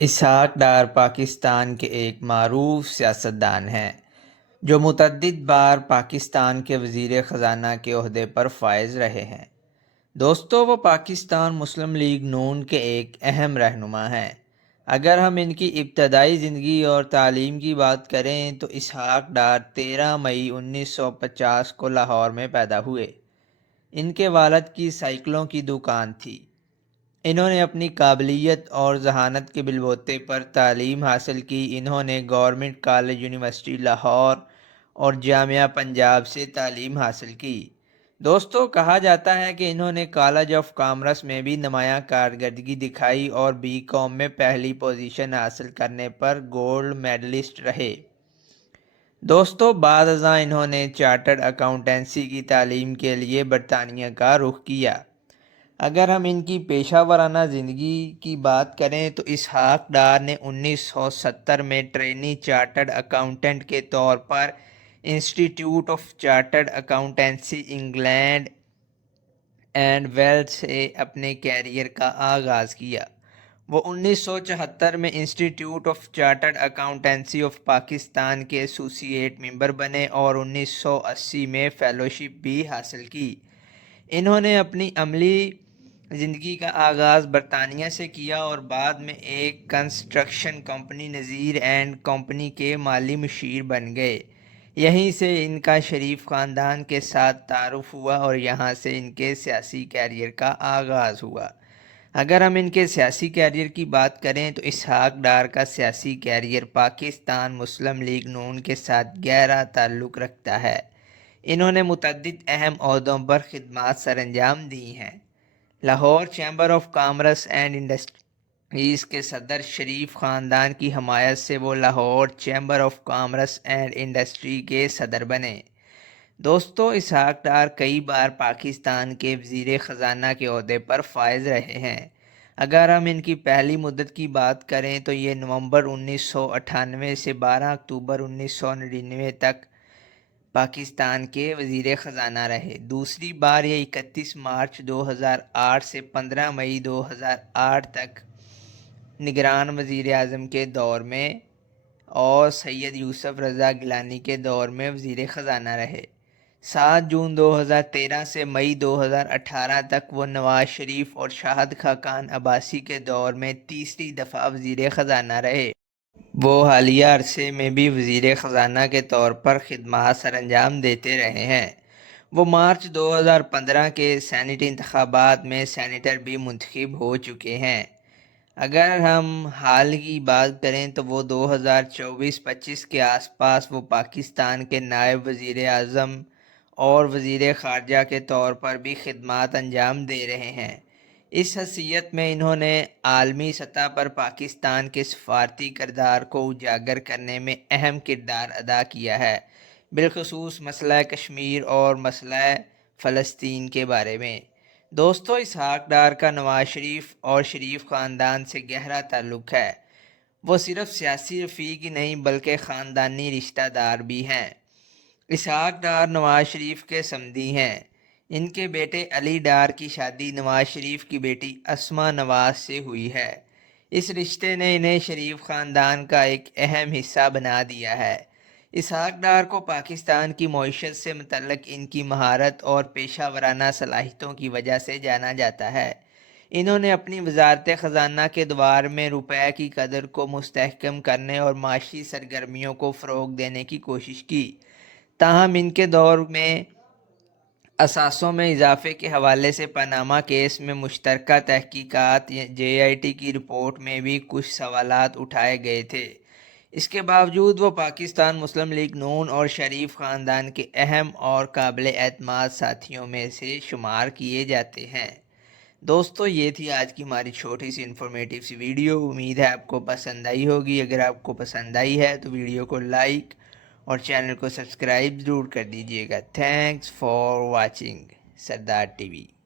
اسحاق ڈار پاکستان کے ایک معروف سیاستدان ہیں جو متعدد بار پاکستان کے وزیر خزانہ کے عہدے پر فائز رہے ہیں۔ دوستو، وہ پاکستان مسلم لیگ نون کے ایک اہم رہنما ہیں۔ اگر ہم ان کی ابتدائی زندگی اور تعلیم کی بات کریں تو اسحاق ڈار 13 مئی 1950 کو لاہور میں پیدا ہوئے۔ ان کے والد کی سائیکلوں کی دکان تھی۔ انہوں نے اپنی قابلیت اور ذہانت کے بلبوتے پر تعلیم حاصل کی۔ انہوں نے گورنمنٹ کالج یونیورسٹی لاہور اور جامعہ پنجاب سے تعلیم حاصل کی۔ دوستو، کہا جاتا ہے کہ انہوں نے کالج آف کامرس میں بھی نمایاں کارکردگی دکھائی اور بی کام میں پہلی پوزیشن حاصل کرنے پر گولڈ میڈلسٹ رہے۔ دوستو، بعد ازاں انہوں نے چارٹرڈ اکاؤنٹنسی کی تعلیم کے لیے برطانیہ کا رخ کیا۔ اگر ہم ان کی پیشہ ورانہ زندگی کی بات کریں تو اسحاق ڈار نے 1970 میں ٹرینی چارٹرڈ اکاؤنٹنٹ کے طور پر institute of chartered accountancy England and Wales سے اپنے کیریئر کا آغاز کیا۔ وہ 1974 میں institute of chartered accountancy of Pakistan کے ایسوسی ایٹ ممبر بنے اور 1980 میں فیلوشپ بھی حاصل کی۔ انہوں نے اپنی عملی زندگی کا آغاز برطانیہ سے کیا اور بعد میں ایک construction company Nazir and company کے مالی مشیر بن گئے۔ یہیں سے ان کا شریف خاندان کے ساتھ تعارف ہوا اور یہاں سے ان کے سیاسی کیریئر کا آغاز ہوا۔ اگر ہم ان کے سیاسی کیریئر کی بات کریں تو اسحاق ڈار کا سیاسی کیریئر پاکستان مسلم لیگ نون کے ساتھ گہرا تعلق رکھتا ہے۔ انہوں نے متعدد اہم عہدوں پر خدمات سر انجام دی ہیں۔ Lahore chamber of commerce and industries کے صدر شریف خاندان کی حمایت سے وہ Lahore chamber of commerce and industry کے صدر بنے۔ دوستو، اسحاق ڈار کئی بار پاکستان کے وزیر خزانہ کے عہدے پر فائز رہے ہیں۔ اگر ہم ان کی پہلی مدت کی بات کریں تو یہ نومبر 1998 سے 12 اکتوبر 1999 تک پاکستان کے وزیر خزانہ رہے۔ دوسری بار یہ 31 مارچ 2008 سے 15 مئی 2008 تک نگران وزیر اعظم کے دور میں اور سید یوسف رضا گیلانی کے دور میں وزیر خزانہ رہے۔ 7 جون 2013 سے مئی 2018 تک وہ نواز شریف اور شاہد خاقان عباسی کے دور میں تیسری دفعہ وزیر خزانہ رہے۔ وہ حالیہ عرصے میں بھی وزیر خزانہ کے طور پر خدمات سر انجام دیتے رہے ہیں۔ وہ مارچ 2015 کے سینیٹ انتخابات میں سینیٹر بھی منتخب ہو چکے ہیں۔ اگر ہم حال کی بات کریں تو وہ 2024-25 کے آس پاس وہ پاکستان کے نائب وزیر اعظم اور وزیر خارجہ کے طور پر بھی خدمات انجام دے رہے ہیں۔ اس حیثیت میں انہوں نے عالمی سطح پر پاکستان کے سفارتی کردار کو اجاگر کرنے میں اہم کردار ادا کیا ہے، بالخصوص مسئلہ کشمیر اور مسئلہ فلسطین کے بارے میں۔ دوستو، اسحاق ڈار کا نواز شریف اور شریف خاندان سے گہرا تعلق ہے۔ وہ صرف سیاسی رفیق ہی نہیں بلکہ خاندانی رشتہ دار بھی ہیں۔ اسحاق ڈار نواز شریف کے صمدی ہیں۔ ان کے بیٹے علی ڈار کی شادی نواز شریف کی بیٹی اسما نواز سے ہوئی ہے۔ اس رشتے نے انہیں شریف خاندان کا ایک اہم حصہ بنا دیا ہے۔ اسحاق ڈار کو پاکستان کی معیشت سے متعلق ان کی مہارت اور پیشہ ورانہ صلاحیتوں کی وجہ سے جانا جاتا ہے۔ انہوں نے اپنی وزارت خزانہ کے دوار میں روپے کی قدر کو مستحکم کرنے اور معاشی سرگرمیوں کو فروغ دینے کی کوشش کی۔ تاہم ان کے دور میں اثاثوں میں اضافے کے حوالے سے پاناما کیس میں مشترکہ تحقیقات JIT کی رپورٹ میں بھی کچھ سوالات اٹھائے گئے تھے۔ اس کے باوجود وہ پاکستان مسلم لیگ نون اور شریف خاندان کے اہم اور قابل اعتماد ساتھیوں میں سے شمار کیے جاتے ہیں۔ دوستو، یہ تھی آج کی ہماری چھوٹی سی انفارمیٹیو سی ویڈیو۔ امید ہے آپ کو پسند آئی ہوگی۔ اگر آپ کو پسند آئی ہے تو ویڈیو کو لائک اور چینل کو سبسکرائب ضرور کر دیجیے گا۔ Thanks for watching Sardar TV۔